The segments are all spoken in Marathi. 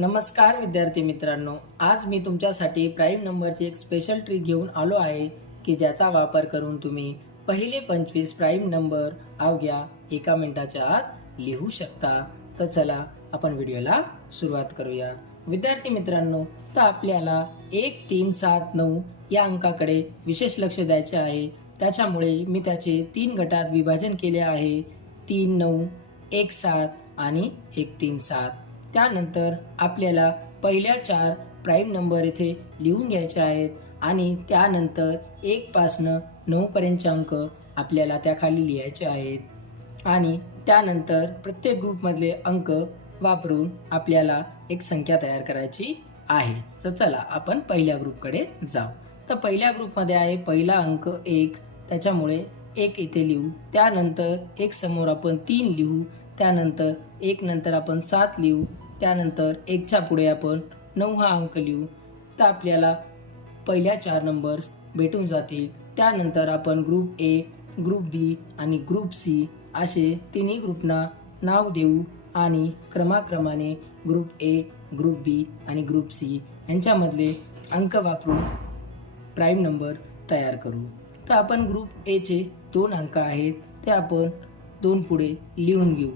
नमस्कार विद्यार्थी मित्रांनो, आज मी तुमच्यासाठी प्राईम नंबरची एक स्पेशल ट्रिक घेऊन आलो आहे की ज्याचा वापर करून तुम्ही पहिले 25 प्राईम नंबर अवघ्या 1 मिनिटाच्या आत लिहू शकता। तर चला आपण व्हिडिओला सुरुवात करूया। विद्यार्थी मित्रांनो, तर आपल्याला 1 3 7 9 या अंकाकडे विशेष लक्ष द्यायचे आहे। त्याच्यामुळे मी त्याचे 3 गटात विभाजन केले आहे, 3 9 1 7 आणि 1 3 7। त्यानंतर आपल्याला पहिल्या 4 प्राईम नंबर इथे लिहून घ्यायचे आहेत आणि त्यानंतर 1 पासून 9 पर्यंतचे अंक आपल्याला त्याखाली लिहायचे आहेत आणि त्यानंतर प्रत्येक ग्रुपमधले अंक वापरून आपल्याला एक संख्या तयार करायची आहे। तर चला आपण पहिल्या ग्रुपकडे जाऊ। तर पहिल्या ग्रुपमध्ये आहे पहिला अंक 1, त्याच्यामुळे 1 इथे लिहू। त्यानंतर 1 समोर आपण 3 लिहू। त्यानंतर 1 नंतर आपण 7 लिहू। त्यानंतर 1 च्या पुढे आपण 9 हा अंक लिहू। तर आपल्याला पहिल्या 4 नंबर्स भेटून जातील। त्यानंतर आपण ग्रुप ए, ग्रुप बी आणि ग्रुप सी असे तिन्ही ग्रुपना नाव देऊ आणि क्रमाक्रमाने ग्रुप ए, ग्रुप बी आणि ग्रुप सी यांच्यामधले अंक वापरून प्राईम नंबर तयार करू। तर आपण ग्रुप ए चे 2 अंक आहेत ते आपण 2 पुढे लिहून घेऊ,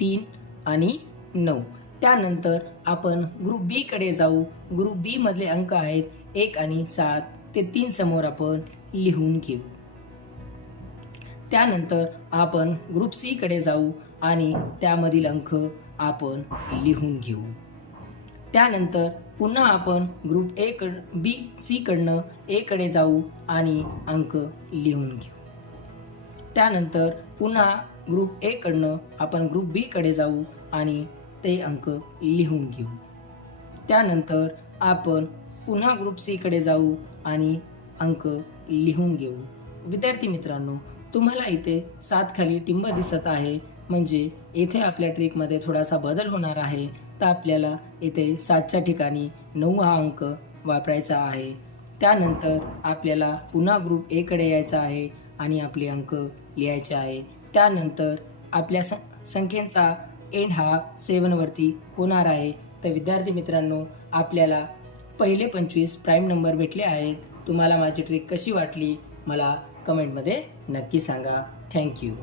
3 आणि 9। त्यानंतर आपण ग्रुप बी कडे जाऊ। ग्रुप बी मधले अंक आहेत 1 आणि 7, ते 3 समोर आपण लिहून घेऊ। त्यानंतर आपण ग्रुप सी कडे जाऊ आणि त्यामधील अंक आपण लिहून घेऊ। त्यानंतर पुन्हा आपण ग्रुप ए बी सी कडनं ए कडे जाऊ आणि अंक लिहून घेऊ। त्यानंतर पुन्हा ग्रुप ए कडनं आपण ग्रुप बी कडे जाऊ आणि ते अंक लिहून घेऊ। त्यानंतर आपण पुन्हा ग्रुप सी कडे जाऊ आणि अंक लिहून घेऊ। विद्यार्थी मित्रांनो, तुम्हाला इथे 7 खाली टिंब दिसत आहे, म्हणजे इथे आपल्या ट्रिकमध्ये थोडासा बदल होणार आहे। तर आपल्याला इथे 7च्या ठिकाणी 9 हा अंक वापरायचा आहे। त्यानंतर आपल्याला पुन्हा ग्रुप ए कडे यायचं आहे आणि आपले अंक लिहायचे आहे। त्यानंतर आपल्या संख्येचा एंड हा 7 वरती होणार आहे। तर विद्यार्थी मित्रांनो, आपल्याला पहिले 25 प्राईम नंबर भेटले आहेत। तुम्हाला माझी ट्रिक कशी वाटली मला कमेंटमध्ये नक्की सांगा। थँक्यू।